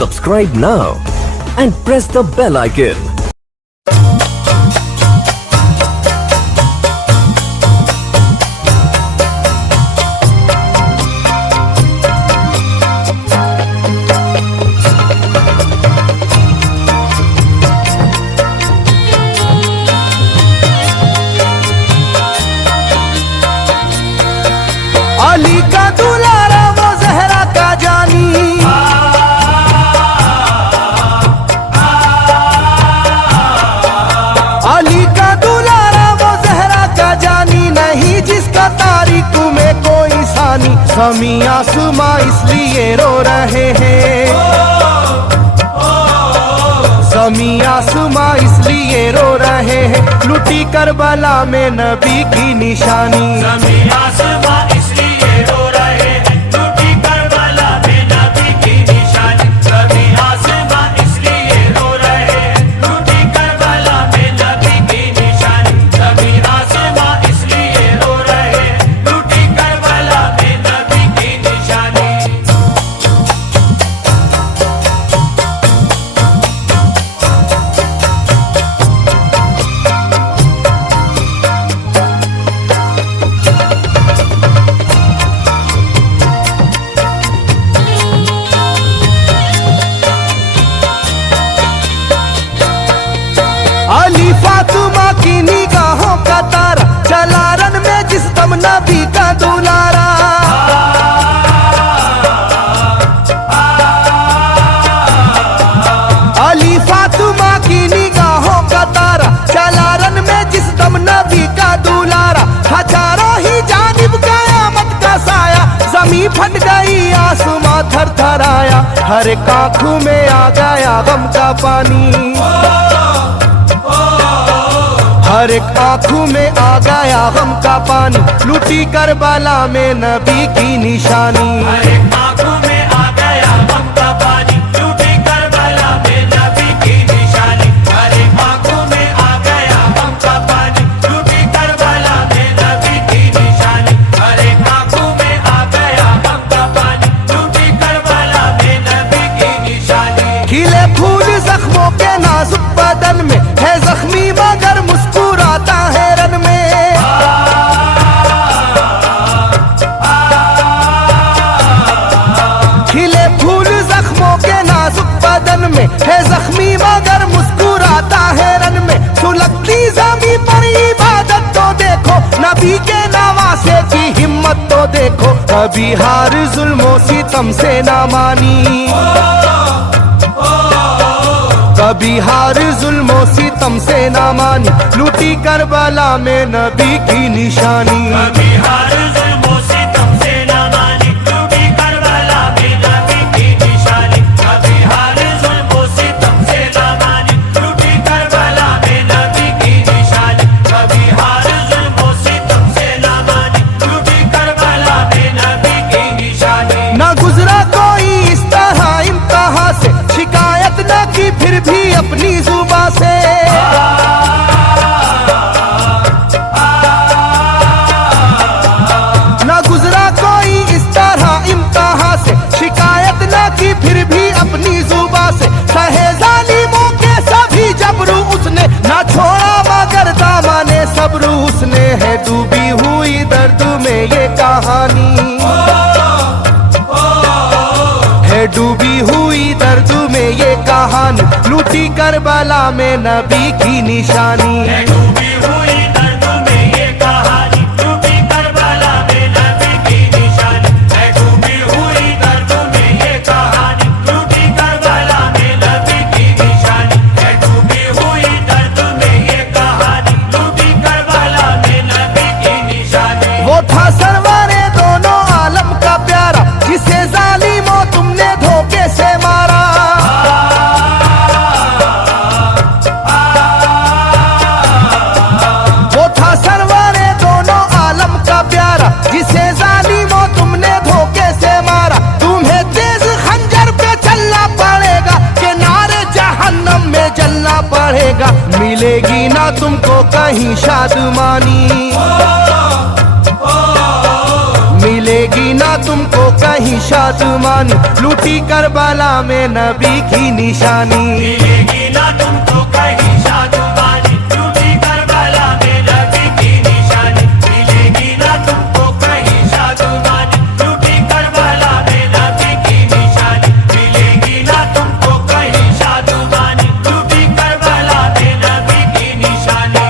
Subscribe now and press the bell icon. Ali का दुलारा वो जहरा का जानी, अली का दुलारा वो जहरा का जानी, नहीं जिसका तारीख में कोई सानी। ज़मीं आसमां इसलिए रो रहे हैं, ज़मीं आसमां इसलिए रो रहे हैं, लुटी करबला में नबी की निशानी। ज़मीं आसमां इसलिए रो रहे हैं, लुटी करबला में नबी की निशानी। ज़मीं आसमां इसलिए रो रहे हैं, लुटी करबला में नबी की निशानी। ज़मीं आसमां इसलिए रो रहे हैं, लुटी करबला में नबी की निशानी। अली फातिमा की निगाहों का तारा, चला रन में जिस दम नबी का दुलारा। अली फातिमा की निगाहों का तारा, चला रन में जिस दम नबी का दुलारा। हजारों ही जानिब कयामत का साया, जमीन फट गई आसमां थर थर आया, हर एक आंखों में आ गया गम का पानी। हर एक आंखों में आ गया गम का पानी, लुटी करबला में नबी की निशानी। हर एक आंखों में आ गया गम का पानी, लुटी करबला में नबी की निशानी। हर एक आंखों में आ गया गम का पानी, लुटी करबला में नबी की निशानी। हर एक आंखों में आ गया गम का पानी, लुटी करबला में नबी की निशानी। खिले फूल जख्मों के नाजुक बदन में, है जख्मी मगर मुस्कुराता है रन में। खिले फूल जख्मों के नाजुक बदन में, है जख्मी मगर मुस्कुराता है रन में। सुलगती ज़मीं पर इबादत तो देखो, नबी के नवासे की हिम्मत तो देखो। कभी हार जुल्मों सितम से ना मानी, कभी हार जुल्मों सितम से ना मानी, लुटी करबला में नबी की निशानी। कभी हार जुल्मों सितम से ना मानी, लुटी करबला में नबी की निशानी। कभी हार जुल्मों सितम से ना मानी, लुटी करबला में नबी की निशानी। कभी हार जुल्मों सितम से ना मानी, लुटी करबला में नबी की निशानी। ना गुजरा कोई इस तरह इम्तिहान से, शिकायत न की फिर भी अपनी जुबां से। ना गुजरा कोई इस तरह इम्तिहान से, शिकायत न की फिर भी अपनी जुबां से। सहे जालिमों के सभी जबरू उसने, ना छोड़ा मगर दामने सब्र उसने। है डूबी हुई दर्द में ये कहानी, है डूबी हुई दर्द में ये कहानी, लुटी करबला में नबी की निशानी। है डूबी हुई दर्द में ये कहानी, लुटी करबला में नबी की निशानी। है डूबी हुई दर्द में ये कहानी, लुटी करबला में नबी की निशानी। है डूबी हुई दर्द में ये कहानी, लुटी करबला में नबी की निशानी। वो था सरवरे दोनों आलम का प्यारा, जिसे जालिमों तुमने धोखे से मारा। वो था सरवरे दोनों आलम का प्यारा, जिसे जालिमों तुमने धोखे से मारा। तुम्हें तेज खंजर पे चलना पड़ेगा, कि नारे जहन्नम में जलना पड़ेगा। मिलेगी ना तुमको कहीं शादमानी, मिलेगी ना तुमको कहीं कहीं शादमानी, लूटी करबला में नबी की निशानी। मिलेगी ना तुमको कहीं शादमानी, लूटी करबला में नबी की निशानी। मिलेगी ना तुमको कहीं शादमानी, लूटी करबला में नबी की निशानी। मिलेगी ना तुमको कहीं शादमानी, लूटी करबला में नबी की निशानी।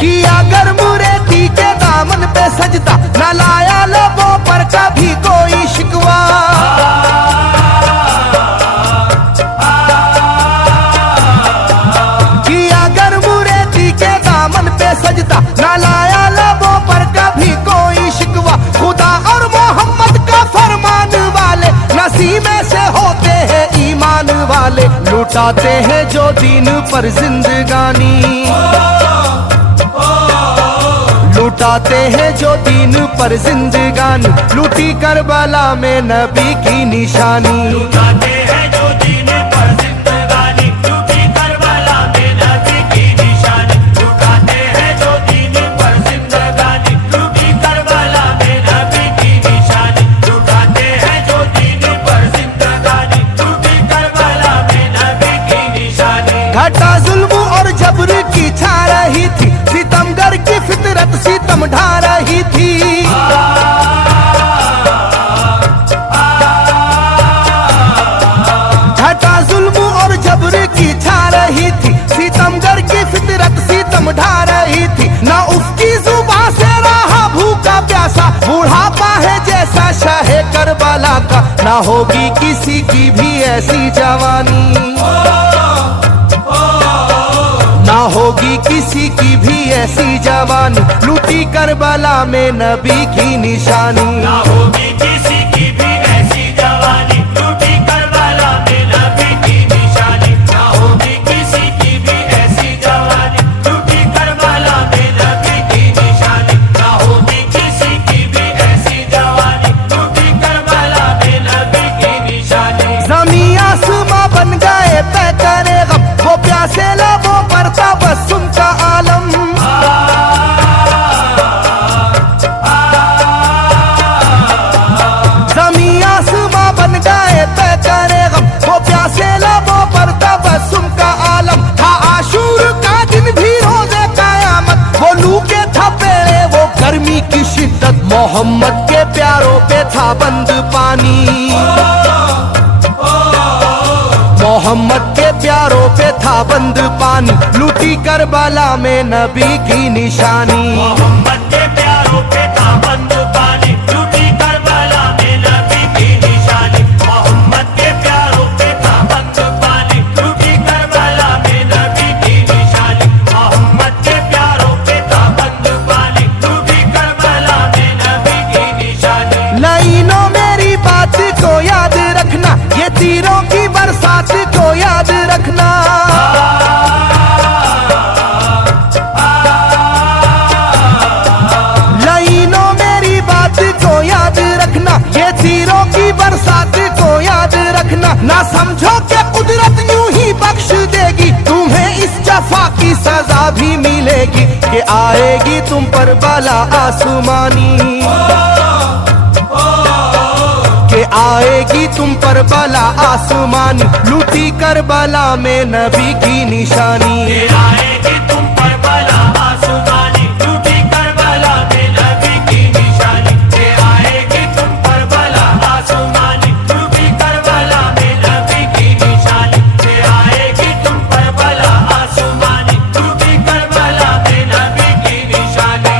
किया गर्म रेती के दामन पे सजदा, न लाया लबों पर कभी कोई शिकवा। किया गर्म रेती के दामन पे सजदा, न लाया लबों पर कभी कोई शिकवा। खुदा और मोहम्मद का फरमान वाले नसीबे से होते हैं ईमान वाले, लुटाते हैं जो दीन पर जिंदगानी। लुटाते हैं जो दीन पर जिंदगानी, लूटी करबला में नबी की निशानी। लुटाते हैं जो दीन पर जिंदगानी, लूटी करबला में नबी की निशानी। लुटाते हैं जो दीन पर जिंदगानी, लूटी करबला में नबी की निशानी। लुटाते हैं जो दीन पर जिंदगानी, लूटी करबला में नबी की निशानी। घटा जुल्म और जबर की छा रही थी, सितमगर की फितरत सितम ढा रही थी। घटा जुल्म और जबर की छा रही थी, सितमगर की फितरत सितम ढा रही थी। ना उसकी जुबान से रहा भूखा प्यासा, बुढ़ापा है जैसा शाहे करबला का, ना होगी किसी की भी ऐसी जवानी। ना होगी किसी की भी ऐसी जवानी, लूटी करबला में नबी की निशानी। ना होगी किसी की भी ऐसी जवानी, लूटी करबला में नबी की निशानी। ना होगी किसी की भी ऐसी जवानी, लूटी करबला में नबी की निशानी। ना होगी किसी की भी ऐसी जवानी, लूटी करबला में नबी की निशानी। ज़मीं आसमां बन गए तय करे गम, वो प्यासे लबों पर तबस्सुम का आलम। ज़मीं आसमां बन गए तय करे गम, वो प्यासे लबों पर तबस्सुम का आलम। था आशूर का दिन भी रोज़े क़यामत, वो लू के थपेड़े वो गर्मी की शिद्दत, मोहम्मद के प्यारों पे था बंद पानी। मोहम्मद के प्यारों पे था बंद पानी, लूटी करबला में नबी की निशानी। मोहम्मद के प्यारों पे था बंद पानी, लूटी करबला में नबी की निशानी। मोहम्मद के प्यारों पे था बंद पानी, लूटी करबला में नबी की निशानी। मोहम्मद के प्यारों पे था बंद पानी, लूटी करबला में नबी की निशानी। लाइनों मेरी बात को याद रखना, ये तीरों की बरसात को याद रखना। लाइनों मेरी बात को याद रखना, ये तीरों की बरसात को याद रखना। ना समझो कि कुदरत यूं ही बख्श देगी, तुम्हें इस जफा की सजा भी मिलेगी, कि आएगी तुम पर बला आसमानी। के आएगी तुम पर बला आसमानी, लूटी करबला में नबी की निशानी। आएगी तुम पर बला आसमानी, लूटी करबला में नबी की निशानी। आएगी तुम पर बला आसमानी, लूटी करबला में नबी की निशानी। आएगी तुम पर बला आसमानी, लूटी करबला में नबी की निशानी।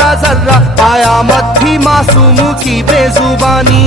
जर्रा जर्रा, कयामत थी मासूम की बेजुबानी,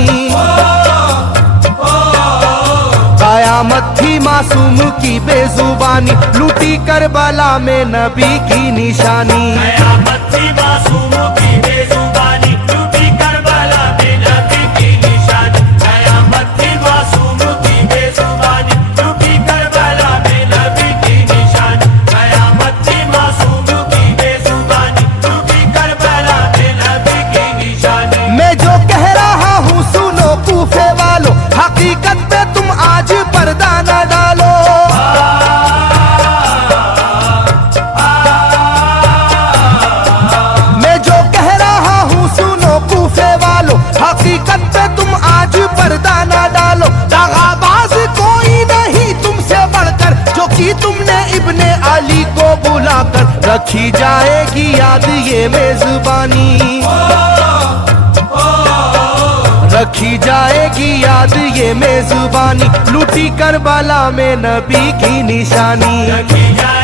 कयामत थी मासूम की बेजुबानी, लूटी करबला में नबी की निशानी। कयामत थी मासूमों की बेजुबानी, लूटी करबला में नबी की निशानी। कयामत थी मासूमों की बेजुबानी, लूटी करबला में नबी की निशानी। कयामत थी मासूमों की बेजुबानी, लूटी करबला में नबी की निशानी। मैं जो कह रहा हूँ सुनो कूफे वालों, हकीकत पे तुम आज पर्दा न डालो। मैं जो कह रहा हूँ सुनो कूफे वालों, हकीकत पे तुम आज पर्दा न डालो। दगाबाज कोई नहीं तुमसे बढ़कर, जो कि तुमने इब्ने अली को बुलाकर रखी जाएगी याद ये मेजबानी, रखी जाएगी याद ये मेजबानी, लूटी करबला में नबी की निशानी। रखी जाए